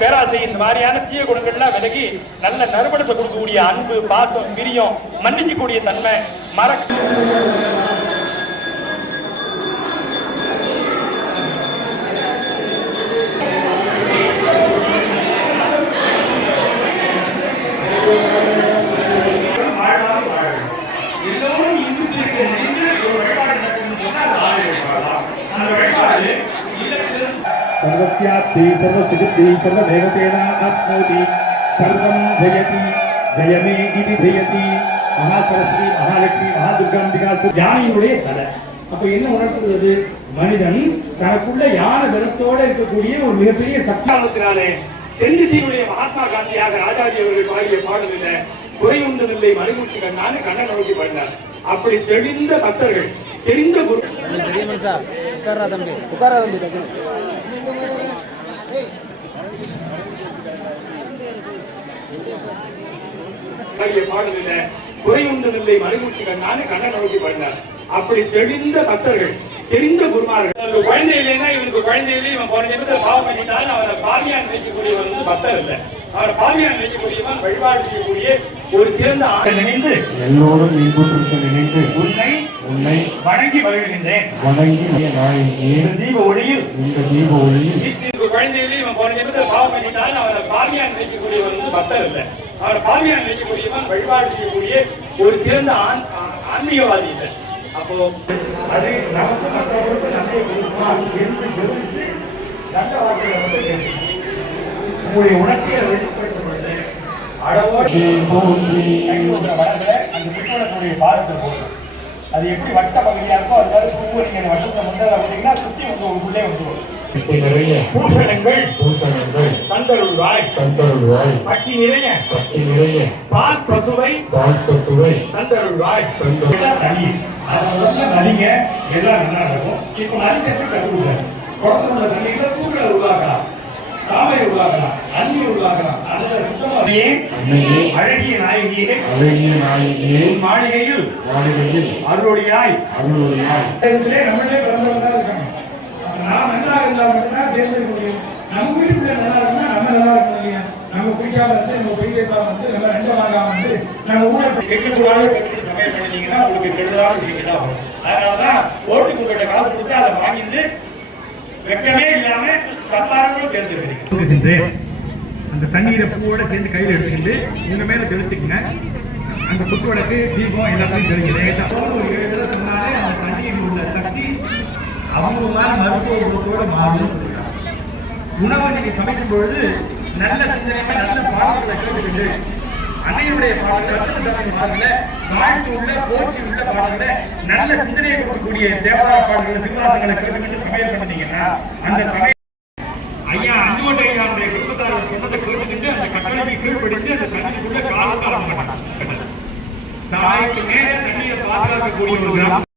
பேராசை இந்த மாதிரியான தீய குணங்கள்லாம் விலகி நல்ல நறுபடத்தை கொடுக்கக்கூடிய அன்பு பாசம் பிரியம் மன்னிக்கக்கூடிய தன்மை மறக்க வாழ்வாங்க வாழணும் எல்லோரும் இந்துக்களுக்கு நின்று ஒரு வழிபாடு நடக்கணும்னு சொன்னா அது ஆறு வழிபாடுதான் அந்த வழிபாடு இல்லத்திலிருந்து सर्वस्याप्ति सर्वसिद्धि सर्वदेवतेनाप्नोति सर्वं जयति जयमे इति जयति மகாசரஸ்வதி மகாலட்சுமி மகாதுர்காம்பிகா யானையினுடைய தலை அப்ப என்ன உணர்த்துவது மனிதன் தனக்குள்ள யானை தினத்தோட இருக்கக்கூடிய ஒரு மிகப்பெரிய சக்தி காரணத்தினாலே தென்னிசையுடைய மகாத்மா காந்தியாக ராஜாஜி அவர்கள் பாடிய பாடலில் குறை உண்டதில்லை மறைமுற்றி கண்ணான்னு கண்ணன் நோக்கி பாடினார் அப்படி தெளிந்த பக்தர்கள் தெரிந்த குரு மனுஷா குறை உண்டதில்லை மறைமுற்றி கண்ணான்னு கண்ணன் நோக்கி பாடினார். அப்படி தெளிந்த பக்தர்கள் தெரிந்த குருமார்கள். அவருக்கு குழந்தை இல்லைன்னா இவனுக்கு குழந்தை இல்லை இவன் போன ஜென்மத்தில் பாவம் பண்ணிட்டாலும் அவரை பாவியான் நினைக்கக்கூடியவன் வந்து பக்தர் இல்லை. அவரை பாவியான் நினைக்கக்கூடியவன் வழிபாடு செய்யக்கூடிய ஒரு சிறந்த ஆண். நினைந்து எல்லோரும் நினைந்து உன்னை உன்னை வணங்கி மகிழ்கின்றேன். வணங்கி இந்த தீப ஒளியில் இந்த தீப ஒளியில் இவனுக்கு குழந்தை இல்லை இவன் போன ஜென்மத்தில் பாவம் பண்ணிட்டாலும் அவரை பாவியான் நினைக்கக்கூடியவன் வந்து பக்தர் இல்லை. அவரை பாவியான் நினைக்கக்கூடியவன் வழிபாடு செய்யக்கூடிய ஒரு சிறந்த ஆன்மீகவாதி இல்லை. அப்போ அது நமக்கு மற்றவர்களுக்கு நன்மை கொடுக்குமா என்று யோசித்து வார்த்தைகளை மட்டும் கேட்கணும். உங்களுடைய உணர்ச்சியை வெளிப்படுத்தும் பொழுது வளர்ந்த அந்த புத்தகத்துடைய பாதத்தை போடும் அது எப்படி வட்ட பகுதியா இருக்கோ அது மாதிரி பூவு நீங்க அந்த வட்டத்தை முன்னால வந்தீங்கன்னா சுத்தி வந்து உங்களுக்குள்ளே வந்துடும் நிறைய பூசணங்கள் பூசணங்கள் தந்தருள்வாய் தந்தருள்வாய் பட்டி நிறைய பட்டி நிறைய பால் பசுவை பார்த்த சுவை தந்தருள்வாய் தந்தருள். நதி அதை முதல்ல நதிங்க எல்லாம் நல்லா இருக்கும். இப்போ நதி சேர்த்து கட்டுவிடுறேன் குளத்துல பூக்களை உருவாக்கலாம் தாமரை உருவாக்கலாம் அந்தி உருவாக்கலாம் அதில் சுத்தமாக அன்னையே அழகிய நாயகியே. அழகிய நாயகியே. மாளிகையில் மாளிகையில் உலகத்திலே நம்மளே பிறந்தவங்க இருக்காங்க. நாம் நல்லா இருந்தா மட்டும்தான் தேர்ந்தெடுக்க முடியும். நம்ம வீட்டுக்குள்ள நல்லா இருந்தா நம்ம நல்லா இருக்கணும் இல்லையா நம்ம குடிக்காம இருந்து நம்ம பொய்யேசாம இருந்து நம்ம ரெண்டு வாங்காம இருந்து நம்ம ஊரை கெட்டுக்கூடாது கட்டி சமையல் பண்ணிட்டீங்கன்னா உங்களுக்கு கெடுதலான விஷயம் தான் அதனாலதான் ஓட்டுக்கு உங்கள்கிட்ட காசு கொடுத்து அதை வாங்கிட்டு வெக்கமே இல்லாம சத்தாரங்களும் தேர்ந்தெடுக்கிறீங்க. அந்த தண்ணீரை பூவோட சேர்ந்து கையில் எடுத்துக்கிட்டு உங்க மேல தெளிச்சுக்கங்க. அந்த குத்துவடக்கு தீபம் எல்லாத்தையும் தெரியுது ஒரு ஏழு சொன்னாலே அந்த தண்ணியில் உள்ள சக்தி அவங்களால மருத்துவ குணத்தோட மாறும். உணவை நீங்க சமைக்கும் பொழுது நல்ல சிந்தனையா நல்ல பாடல்களை கேட்டுக்கிட்டு அன்னையுடைய பாடல்கள் பாடல வாழ்த்து உள்ள போற்றி உள்ள பாடல்ல நல்ல சிந்தனையை கொடுக்கக்கூடிய தேவதா பாடல்கள் திருவாசங்களை கேட்டுக்கிட்டு சமையல் பண்ணீங்கன்னா அந்த சமையல் ஐயா அஞ்சோட்டை சொன்னதை அந்த கட்டளைக்கு கீழ்ப்படிந்து அந்த தண்ணிக்குள்ள தாய்க்கு மேலே தண்ணியை பாதுகாக்கக்கூடிய ஒரு